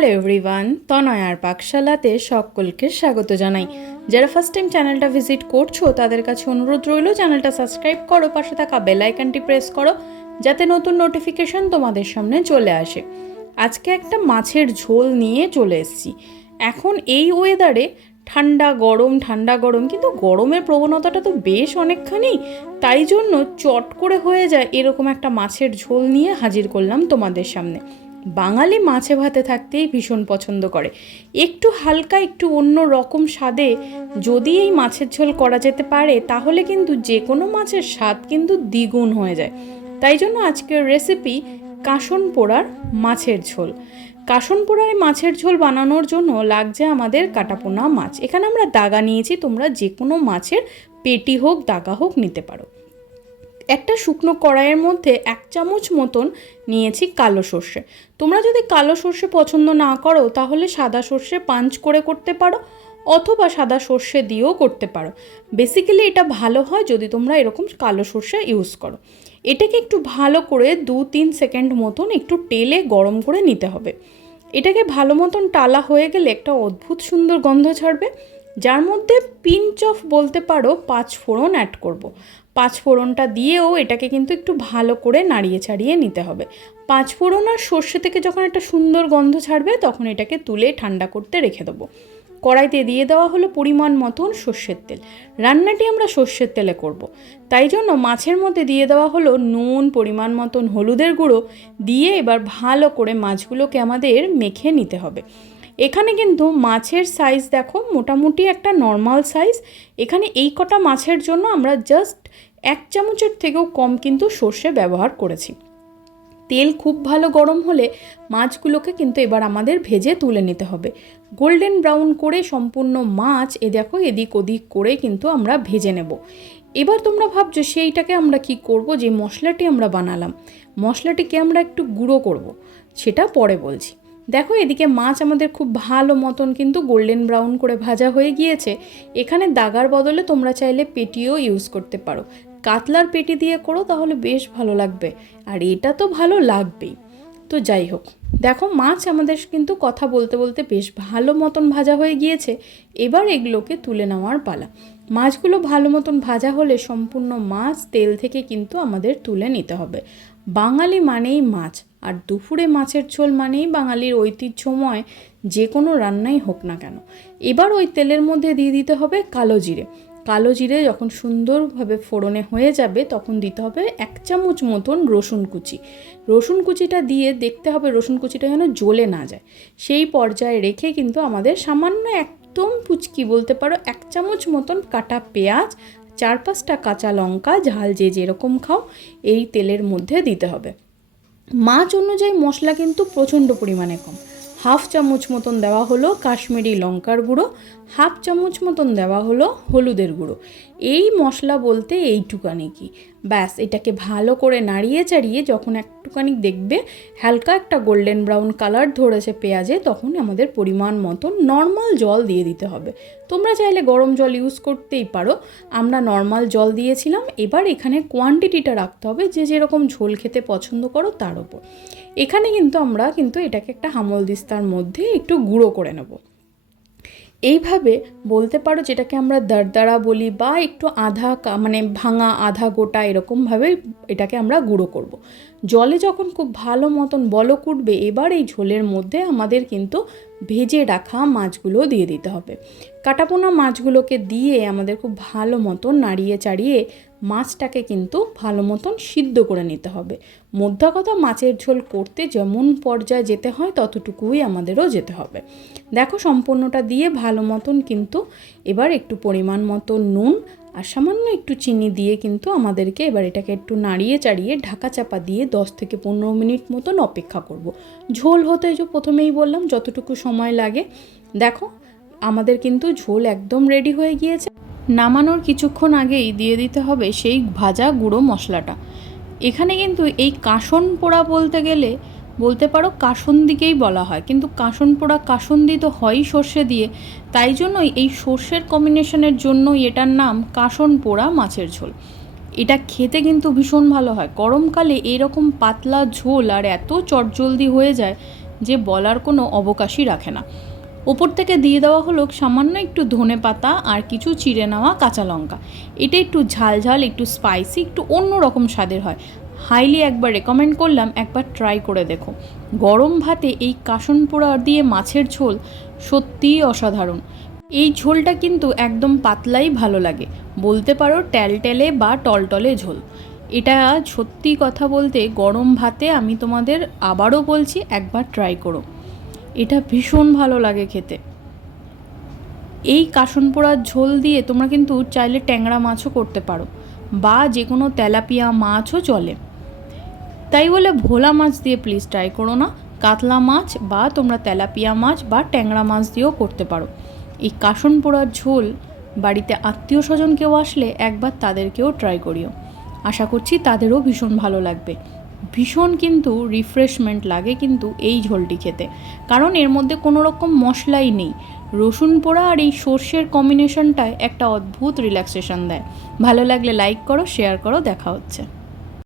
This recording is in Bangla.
হ্যালো এভরিওয়ান তনয়ার পাকশালাতে সকলকে স্বাগত জানাই। যারা ফার্স্ট টাইম চ্যানেলটা ভিজিট করছ, তাদের কাছে অনুরোধ রইল চ্যানেলটা সাবস্ক্রাইব করো, পাশে থাকা বেল আইকনটি প্রেস করো, যাতে নতুন নোটিফিকেশন তোমাদের সামনে চলে আসে। আজকে একটা মাছের ঝোল নিয়ে চলে এসেছি। এখন এই ওয়েদারে ঠান্ডা, গরম ঠান্ডা, গরম, কিন্তু গরমের প্রবণতাটা তো বেশ অনেকখানি, তাই জন্য চট করে হয়ে যায় এরকম একটা মাছের ঝোল নিয়ে হাজির করলাম তোমাদের সামনে। বাঙালি মাছে ভাতে থাকতেই ভীষণ পছন্দ করে। একটু হালকা, একটু অন্য রকম স্বাদে যদি এই মাছের ঝোল করা যেতে পারে, তাহলে কিন্তু যে কোনো মাছের স্বাদ কিন্তু দ্বিগুণ হয়ে যায়। তাই জন্য আজকের রেসিপি কাসন পোড়ার মাছের ঝোল। কাসন এই মাছের ঝোল বানানোর জন্য লাগছে আমাদের কাটাপোনা মাছ। এখানে আমরা দাগা নিয়েছি, তোমরা যে কোনো মাছের পেটি হোক, দাগা হোক নিতে পারো। একটা শুকনো কড়াইয়ের মধ্যে এক চামচ মতন নিয়েছি কালো সর্ষে। তোমরা যদি কালো সর্ষে পছন্দ না করো, তাহলে সাদা সর্ষে পাঞ্চ করে করতে পারো অথবা সাদা সর্ষে দিয়েও করতে পারো। বেসিক্যালি এটা ভালো হয় যদি তোমরা এরকম কালো সর্ষে ইউজ করো। এটাকে একটু ভালো করে দু তিন সেকেন্ড মতন একটু তেলে গরম করে নিতে হবে। এটাকে ভালো মতন টালা হয়ে গেলে একটা অদ্ভুত সুন্দর গন্ধ ছাড়বে। যার মধ্যে পিঞ্চ অফ বলতে পারো পাঁচ ফোড়ন অ্যাড করব। পাঁচ ফোড়নটা দিয়েও এটাকে কিন্তু একটু ভালো করে নাড়িয়ে ছাড়িয়ে নিতে হবে পাঁচ ফোড়ন আর সর্ষে থেকে যখন একটা সুন্দর গন্ধ ছাড়বে, তখন এটাকে তুলে ঠান্ডা করতে রেখে দেবো কড়াইতে দিয়ে দেওয়া হলো পরিমাণ মতন সর্ষের তেল রান্নাটি আমরা সর্ষের তেলে করব। তাই জন্য মাছের মধ্যে দিয়ে দেওয়া হলো নুন, পরিমাণ মতন হলুদের গুঁড়ো দিয়ে এবার ভালো করে মাছগুলোকে আমাদের মেখে নিতে হবে এখানে কিন্তু মাছের সাইজ দেখো, মোটামুটি একটা নর্মাল সাইজ এখানে এই কটা মাছের জন্য আমরা জাস্ট এক চামচের থেকেও কম কিন্তু সর্ষে ব্যবহার করেছি। তেল খুব ভালো গরম হলে মাছগুলোকে কিন্তু এবার আমাদের ভেজে তুলে নিতে হবে। গোল্ডেন ব্রাউন করে সম্পূর্ণ মাছ এ দেখো এদিক ওদিক করে কিন্তু আমরা ভেজে নেব। এবার তোমরা ভাবছ সেইটাকে আমরা কি করব? যে মশলাটি আমরা বানালাম। মশলাটিকে আমরা একটু গুঁড়ো করব। সেটা পরে বলছি। দেখো, এদিকে মাছ আমাদের খুব ভালো মতন কিন্তু গোল্ডেন ব্রাউন করে ভাজা হয়ে গিয়েছে। এখানে দাগার বদলে তোমরা চাইলে পেটিও ইউজ করতে পারো। কাতলার পেটি দিয়ে করো, তাহলে বেশ ভালো লাগবে। আর এটা তো ভালো লাগবেই। তো যাই হোক, দেখো, মাছ আমাদের কিন্তু কথা বলতে বলতে বেশ ভালো মতন ভাজা হয়ে গিয়েছে। এবার এগুলোকে তুলে নেওয়ার পালা। মাছগুলো ভালো মতন ভাজা হলে সম্পূর্ণ মাছ তেল থেকে কিন্তু আমাদের তুলে নিতে হবে। বাঙালি মানেই মাছ। আর দুপুরে মাছের ঝোল মানেই বাঙালির ঐতিহ্যময় যে কোনো রান্নাই হোক না কেন। এবার ওই তেলের মধ্যে দিয়ে দিতে হবে কালো জিরে। কালো জিরে যখন সুন্দরভাবে ফোড়নে হয়ে যাবে তখন দিতে হবে এক চামচ মতন রসুন কুচি। রসুন কুচিটা দিয়ে দেখতে হবে রসুন কুচিটা যেন জ্বলে না যায়। সেই পর্যায়ে রেখে কিন্তু আমাদের সামান্য একদম পুচকি বলতে পারো এক চামচ মতন কাটা পেঁয়াজ, চার পাঁচটা কাঁচা লঙ্কা, ঝাল যে যেরকম খাও, এই তেলের মধ্যে দিতে হবে। মাছ অনুযায়ী মশলা কিন্তু প্রচণ্ড পরিমাণে কম। হাফ চামচ মতন দেওয়া হলো কাশ্মীরি লঙ্কার গুঁড়ো, হাফ চামচ মতন দেওয়া হলো হলুদের গুঁড়ো। এই মশলা বলতে এইটুকানি কি? ব্যাস, এটাকে ভালো করে নাড়িয়ে চাড়িয়ে যখন একটুখানি দেখবে হালকা একটা গোল্ডেন ব্রাউন কালার ধরেছে পেঁয়াজে, তখন আমাদের পরিমাণ মতন নর্মাল জল দিয়ে দিতে হবে। তোমরা চাইলে গরম জল ইউজ করতেই পারো। আমরা নর্মাল জল দিয়েছিলাম, এবার এখানে কোয়ান্টিটিটা রাখতে হবে যে যেরকম ঝোল খেতে পছন্দ করো তার ওপর। এখানে কিন্তু আমরা কিন্তু এটাকে একটা হামল দিস্তার মধ্যে একটু গুঁড়ো করে নেব। এইভাবে বলতে পারো যেটাকে আমরা দারদারা বলি বা একটু আধা মানে ভাঙা আধা গোটা এরকমভাবে এটাকে আমরা গুঁড়ো করব। জলে যখন খুব ভালো মতন বলক উঠবে, এবার এই ঝোলের মধ্যে আমাদের কিন্তু ভেজে রাখা মাছগুলো দিয়ে দিতে হবে কাটাপোনা মাছগুলোকে দিয়ে আমাদের খুব ভালো মতন নাড়িয়ে চাড়িয়ে মাছটাকে কিন্তু ভালো মতন সিদ্ধ করে নিতে হবে। মধ্যা কথা মাছের ঝোল করতে যেমন পর্যায়ে যেতে হয়, ততটুকুই আমাদেরও যেতে হবে। দেখো, সম্পূর্ণটা দিয়ে ভালো মতন কিন্তু এবার একটু পরিমাণ মতো নুন আর সামান্য একটু চিনি দিয়ে কিন্তু আমাদেরকে এবার এটাকে একটু নাড়িয়ে চাড়িয়ে ঢাকা চাপা দিয়ে দশ থেকে পনেরো মিনিট মতন অপেক্ষা করব। ঝোল হতে যে প্রথমেই বললাম, যতটুকু সময় লাগে। দেখো, আমাদের কিন্তু ঝোল একদম রেডি হয়ে গিয়েছে। নামানোর কিছুক্ষণ আগেই দিয়ে দিতে হবে সেই ভাজা গুঁড়ো মশলাটা। এখানে কিন্তু এই কাসন পোড়া বলতে গেলে, বলতে পারো কাসন দিকেই বলা হয়। কিন্তু কাসন পোড়া কাসন্দি তো হয়ই সর্ষে দিয়ে। তাই জন্যই এই সর্ষের কম্বিনেশনের জন্যই এটার নাম কাসন পোড়া মাছের ঝোল। এটা খেতে কিন্তু ভীষণ ভালো হয়। গরমকালে এরকম পাতলা ঝোল আর এত চটজলদি হয়ে যায় যে বলার কোনো অবকাশই রাখে না। ওপর থেকে দিয়ে দেওয়া হলো সামান্য একটু ধনে পাতা আর কিছু চিড়ে নেওয়া কাঁচা লঙ্কা। এটা একটু ঝাল ঝাল, একটু স্পাইসি একটু অন্য রকম স্বাদের হয়। হাইলি একবার রেকমেন্ড করলাম, একবার ট্রাই করে দেখো। গরম ভাতে এই কাসন পোড়া দিয়ে মাছের ঝোল সত্যিই অসাধারণ। এই ঝোলটা কিন্তু একদম পাতলাই ভালো লাগে। বলতে পারো ট্যালটেলে বা টলটলে ঝোল। এটা সত্যি কথা বলতে গরম ভাতে আমি তোমাদের আবারও বলছি, একবার ট্রাই করো। এটা ভীষণ ভালো লাগে খেতে। এই কাসন পোড়ার ঝোল দিয়ে তোমরা কিন্তু চাইলে ট্যাংরা মাছও করতে পারো বা যে কোনো তেলাপিয়া মাছও চলে। তাই বলে ভোলা মাছ দিয়ে প্লিজ ট্রাই করো না, কাতলা মাছ বা তোমরা তেলাপিয়া মাছ বা ট্যাংরা মাছ দিয়েও করতে পারো। এই কাসন পোড়ার ঝোল বাড়িতে আত্মীয় স্বজন কেউ আসলে একবার তাদেরকেও ট্রাই করিও। আশা করছি তাদেরও ভীষণ ভালো লাগবে। ভীষণ কিন্তু রিফ্রেশমেন্ট লাগে কিন্তু এই ঝোলটি খেতে। কারণ এর মধ্যে কোনো রকম মশলাই নেই। রসুন পোড়া আর এই সর্ষের কম্বিনেশনটায় একটা অদ্ভুত রিল্যাক্সেশন দেয়। ভালো লাগলে লাইক করো শেয়ার করো, দেখা হচ্ছে।